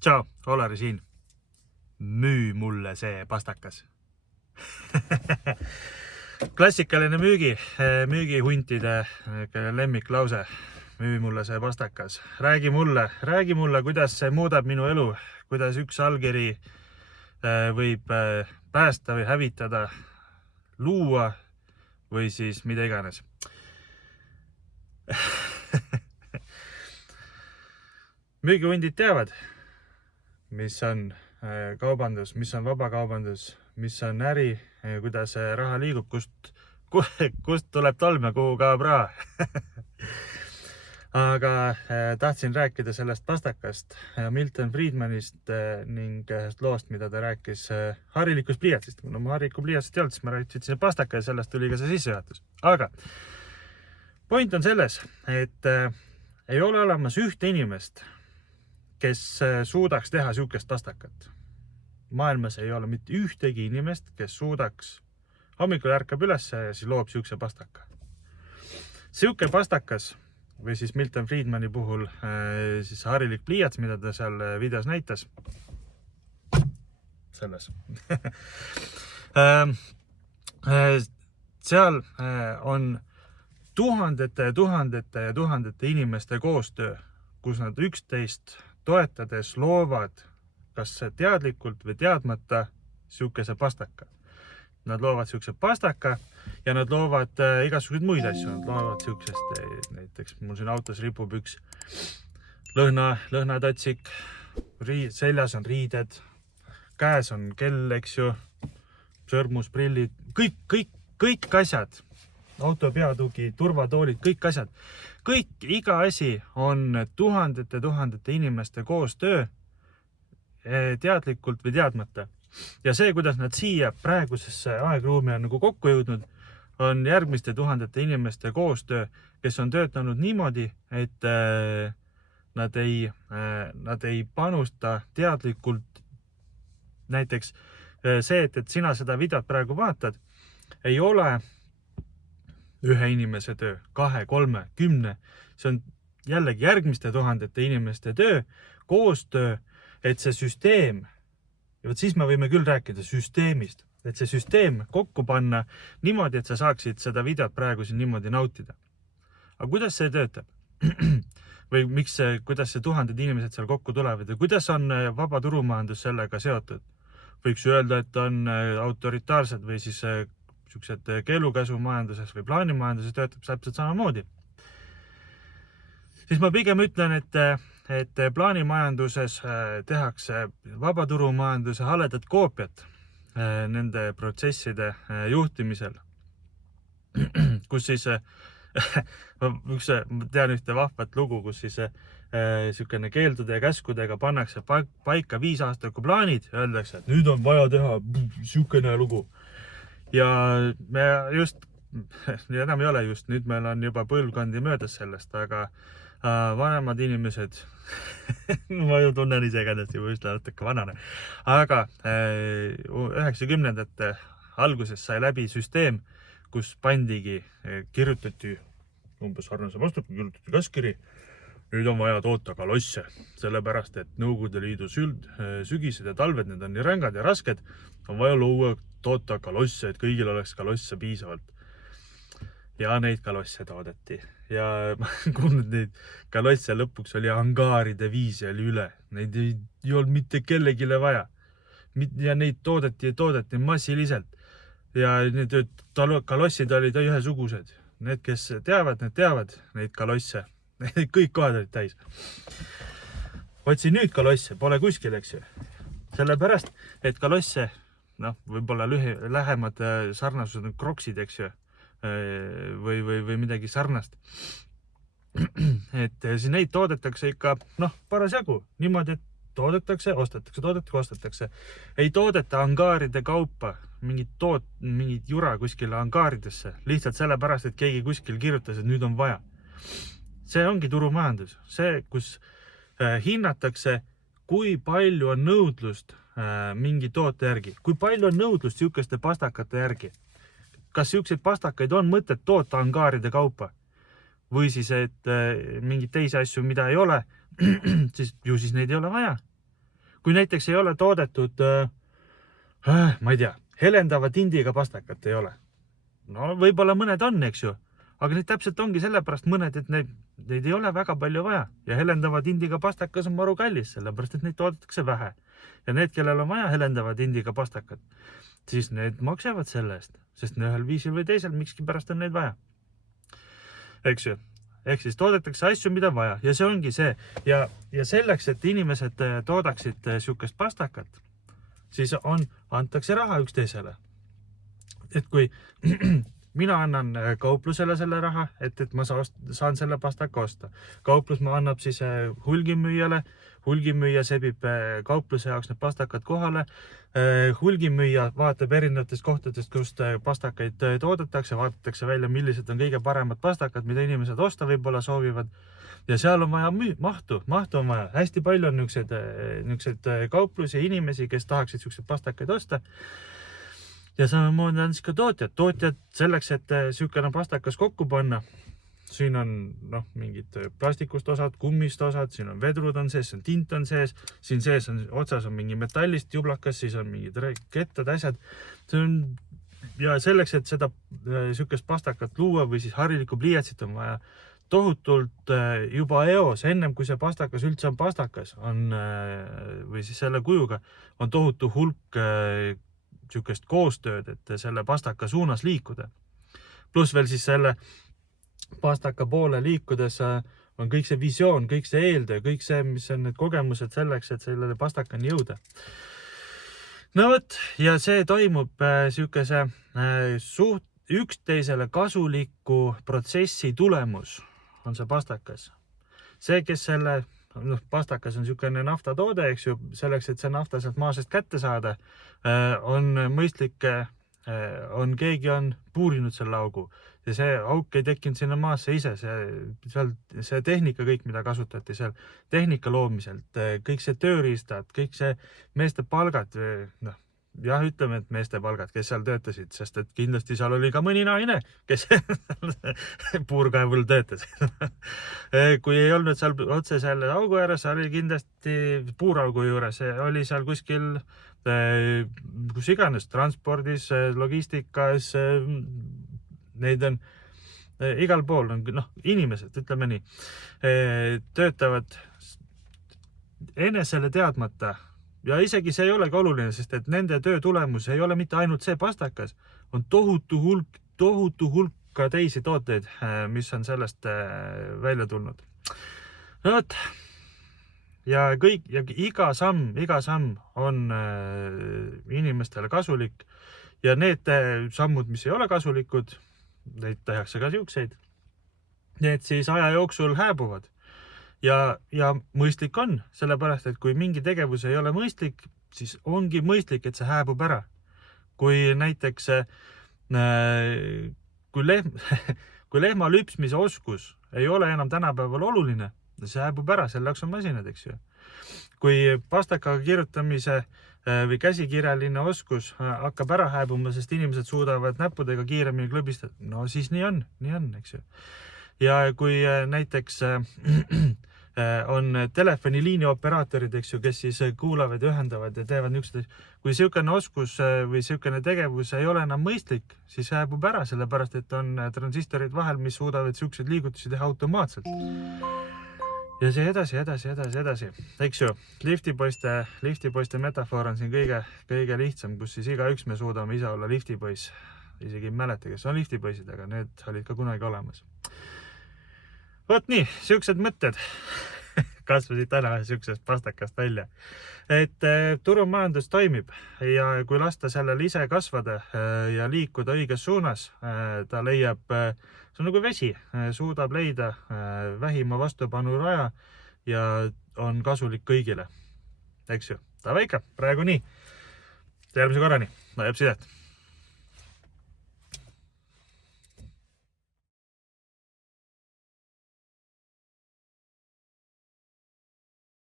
Tšau, Olari siin. Müü mulle see pastakas. Klassikaline müügihuntide lemmiklause. Müü mulle see pastakas. Räägi mulle, kuidas see muudab minu elu, kuidas üks allkiri võib päästa või hävitada, luua või siis mida iganes. Müügihundid teavad, mis on kaubandus, mis on vabakaubandus, mis on äri, kuidas raha liigub, kust tuleb tolm ja kuhu kaob raha. Aga tahtsin rääkida sellest pastakast, Milton Friedmanist ning ühest loost, mida ta rääkis harilikust pliiatsist. Kuna ma harilikku pliiatsit ei olnud, siis ma rääkisin pastaka ja sellest tuli ka see sissejuhatus. Aga point on selles, et ei ole olemas ühte inimest, kes suudaks teha siukest pastakat. Maailmas ei ole mitte ühtegi inimest, kes suudaks hommikul ärkab üles ja siis loob siukse pastaka. Siuke pastakas või siis Milton Friedmani puhul siis harilik pliiats, mida ta seal videos näitas. Selles. Seal on tuhandete ja tuhandete inimeste koostöö, kus nad üksteist toetades loovad kas teadlikult või teadmata siukese pastaka. Nad loovad siukse pastaka ja nad loovad igasuguseid muid asju. Nad loovad siuksest, näiteks mul siin autos ripub üks lõhnatatsik, seljas on riided, käes on kell, eks ju, sõrmusprillid, kõik asjad, auto peatugi, turvatoolid, kõik asjad. Iga asi on tuhandete inimeste koostöö teadlikult või teadmata. Ja see, kuidas nad siia praegusesse aegruumi on nagu kokku jõudnud, on järgmiste tuhandete inimeste koostöö, kes on töötanud niimoodi, et nad ei panusta teadlikult. Näiteks see, et sina seda videot praegu vaatad, ei ole ühe inimese töö, 2, 3, 10. See on jällegi järgmiste tuhandete inimeste töö, koostöö, et see süsteem, ja siis me võime küll rääkida süsteemist, et see süsteem kokku panna niimoodi, et sa saaksid seda videot praegu siin niimoodi nautida. Aga kuidas see töötab? Või kuidas see tuhanded inimesed seal kokku tulevad ja kuidas on vaba turumajandus sellega seotud? Võiks öelda, et on autoritaarsed või siis siuksed keelukäsumajanduses või plaanimajanduses töötab täpselt samamoodi. Siis ma pigem ütlen, et plaanimajanduses tehakse vabaturumajanduse haledat koopiat nende protsesside juhtimisel, kus siis ma tean ühte vahvat lugu, kus siis siukene keeldude ja käskudega pannakse paika 5 aastaku plaanid ja öeldakse, et nüüd on vaja teha siukene lugu. Ja me just, enam ei ole just, nüüd meil on juba põlvkondi möödas sellest, aga vanemad inimesed, ma ju tunnen ise ennast juba üsna natuke vanane, aga 90ndate alguses sai läbi süsteem, kus pandigi, kirjutati umbes sarnase vastupi, kirjutati käskiri, nüüd on vaja toota kalosse, sellepärast, et Nõukogude Liidu sügised ja talved, need on nii rängad ja rasked, on vaja luua toota kalosse, et kõigil oleks kalosse piisavalt. Ja neid kalosse toodeti. Ja ma kuulnud neid kalosse lõpuks oli angaaride 5 oli üle. Neid ei olnud mitte kellegile vaja. Ja neid toodeti massiliselt. Ja need kalossid olid ühesugused. Need, kes teavad neid kalosse. Kõik kohad olid täis. Otsin nüüd kalosse, pole kuskil, eks ju. Sellepärast, et kalosse, võib-olla lähemad sarnasused on kroksid, eks ju. Või midagi sarnast. Et siis neid toodetakse ikka, parasjagu. Niimoodi, et toodetakse, ostetakse. Ei toodeta angaaride kaupa, mingit jura kuskile angaaridesse. Lihtsalt sellepärast, et keegi kuskil kirjutas, et nüüd on vaja. See ongi turumajandus. See, kus hinnatakse, kui palju on nõudlust mingi toote järgi. Kui palju on nõudlust siukeste pastakate järgi. Kas siukseid pastakaid on mõtet toota angaaride kaupa? Või siis, et mingid teisi asju, mida ei ole, siis neid ei ole vaja. kui näiteks ei ole toodetud, ma ei tea, helendava tindiga pastakat ei ole. No võib-olla mõned on, eks ju, aga neid täpselt ongi sellepärast mõned, et neid ei ole väga palju vaja ja helendava tindiga pastakas on maru kallis, sellepärast et neid toodetakse vähe. Ja need, kellel on vaja helendava tindiga pastakat, siis need maksavad selle eest, sest ühel viisil või teisel mikski pärast on neid vaja. Eks ju? Ehk siis toodetakse asju, mida vaja ja see ongi see. Ja selleks, et inimesed toodaksid sihukest pastakat, siis antakse raha üksteisele. Et kui mina annan kauplusele selle raha, et ma saan selle pastaka osta. Kauplus ma annab siis hulgimüüjale, hulgimüüja sebib kaupluse jaoks need pastakad kohale. Hulgimüüja vaatab erinevatest kohtadest, kust pastakaid toodetakse, vaadatakse välja, millised on kõige paremad pastakad, mida inimesed osta võib-olla soovivad. Ja seal on vaja mahtu on vaja. Hästi palju on niisugused kauplusi ja inimesi, kes tahaksid niisugused pastakaid osta. Ja samamoodi on siis ka tootjad selleks, et niisugune pastakas kokku panna. Siin on mingid plastikust osad, kummist osad, siin on vedrud on sees, siin tint on sees, siin sees on otsas on mingi metallist jublakas, siis on mingid kettad, asjad. Ja selleks, et seda niisugust pastakat luua või siis harilikku pliiatsit on vaja tohutult juba eos, ennem kui see pastakas üldse on pastakas, või siis selle kujuga, on tohutu hulk niisugust koostööd, et selle pastaka suunas liikuda. Plus veel siis selle pastaka poole liikudes on kõik see visioon, kõik see eeltöö, kõik see, mis on need kogemused selleks, et sellele pastakani jõuda. No võt, ja see toimub niisuguse üksteisele kasuliku protsessi tulemus on see pastakas. See, kes selle pastakas on niisugune naftatoode, eks ju, selleks, et see nafta sealt maa seest kätte saada, on mõistlik, keegi on puurinud selle augu ja see auk ei tekkinud sinna maasse ise, see tehnika kõik, mida kasutati seal tehnika loomiselt, kõik see tööriistad, kõik see meeste palgad, jah, ütleme, et meeste palgad, kes seal töötasid, sest et kindlasti seal oli ka mõni naine, kes puurkaevul töötas. Kui ei olnud seal otse selle augu ääres, oli kindlasti puuraugu juures, oli seal kuskil kus iganes, transpordis, logistikas, neid on igal pool, inimesed, ütleme nii, töötavad enesele teadmata. Ja isegi see ei olegi oluline, sest et nende töö tulemus ei ole mitte ainult see pastakas, on tohutu hulk ka teisi tooteid, mis on sellest välja tulnud. No võt, ja iga samm on inimestele kasulik ja need sammud, mis ei ole kasulikud, neid tehakse ka siukseid, need siis aja jooksul hääbuvad. Ja mõistlik on, sellepärast, et kui mingi tegevus ei ole mõistlik, siis ongi mõistlik, et see hääbub ära. Kui näiteks, kui lehma lüpsmise oskus ei ole enam tänapäeval oluline, see hääbub ära, selle jaoks on masinad, eks ju. Kui pastakaga kirjutamise või käsikirjaline oskus hakkab ära hääbuma, sest inimesed suudavad näppudega kiiremini klõbistada, no siis nii on, eks ju. Ja kui näiteks on telefoniliini operaatorid, eks ju, kes siis kuulavad ja ühendavad ja teevad niisugused, kui niisugune oskus või niisugune tegevus ei ole enam mõistlik, siis hääbub ära, sellepärast et on transistorid vahel, mis suudavad niisuguseid liigutusi teha automaatselt. Ja see edasi, eks ju, liftipoiste metafoor on siin kõige lihtsam, kus siis igaüks me suudame ise olla liftipoiss. Isegi ei mäleta, kes on liftipoisid, aga need olid ka kunagi olemas. Vot nii, siuksed mõtted kasvasid täna siuksest pastakast välja. Et turumajandus toimib ja kui lasta sellel ise kasvada ja liikuda õiges suunas, ta leiab, see on nagu vesi, suudab leida vähima vastupanu raja ja on kasulik kõigile. Eks ju, ta väike, praegu nii. Järgmise korrani, näeb sidet.